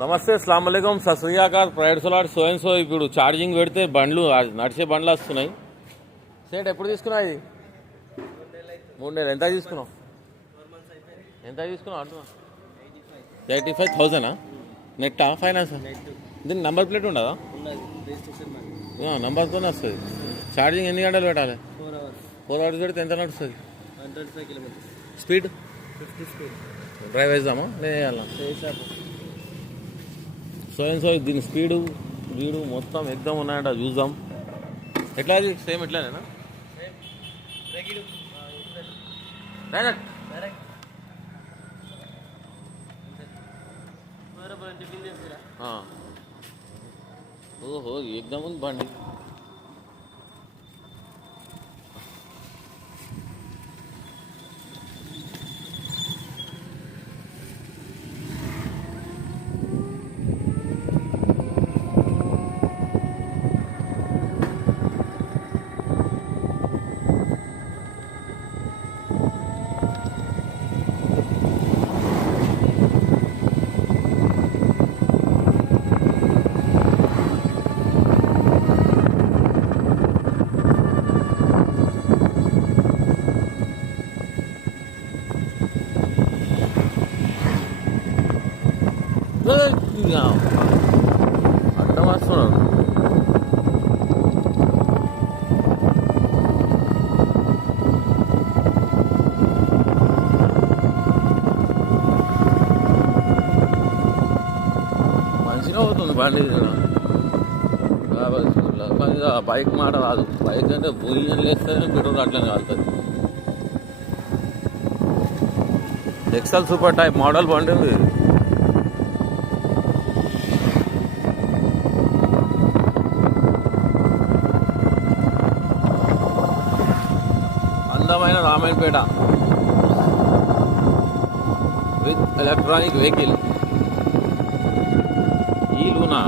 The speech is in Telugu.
నమస్తే అస్సలాం వాలేకుం సత్ శ్రీ అకాల్ ప్రైవేట్ సోలార్ సో ఇప్పుడు ఛార్జింగ్ పెడితే బండ్లు నడిచే బండ్లు వస్తున్నాయి. సేట్ ఎప్పుడు తీసుకున్నావు ఇది? 3 నెలలు. ఎంత తీసుకున్నావు? అంటున్నా 85,000 నెట్టా ఫైనాన్సా? దీనికి నంబర్ ప్లేట్ ఉండదా? నంబర్తోనే వస్తుంది. ఛార్జింగ్ ఎన్ని గంటలు పెట్టాలి? 4 అవర్స్ పెడితే ఎంత నడుస్తుంది? స్పీడ్ డ్రైవ్ వేద్దామా లేదా? సో దీని స్పీడు వీడు మొత్తం ఎగ్దమ్ ఉన్నాయంట, చూద్దాం. ఎట్లా అది సేమ్ ఎట్లానేనా? ఓహో ఎగ్దమ్ ఉంది బండి. అడ్డం వస్తున్నాడు. మంచిగా అవుతుంది బండి. కానీ బైక్ మాట రాదు. బైక్ అంటే బుయ్యం లేస్తేనే పెట్రోల్ అట్లనే కాలుతుంది. ఎక్సెల్ సూపర్ టైప్ మోడల్ బండి ఉంది. అందమైన రామాయణపేట విత్ ఎలక్ట్రానిక్ వెహికల్ ఈ లూనా.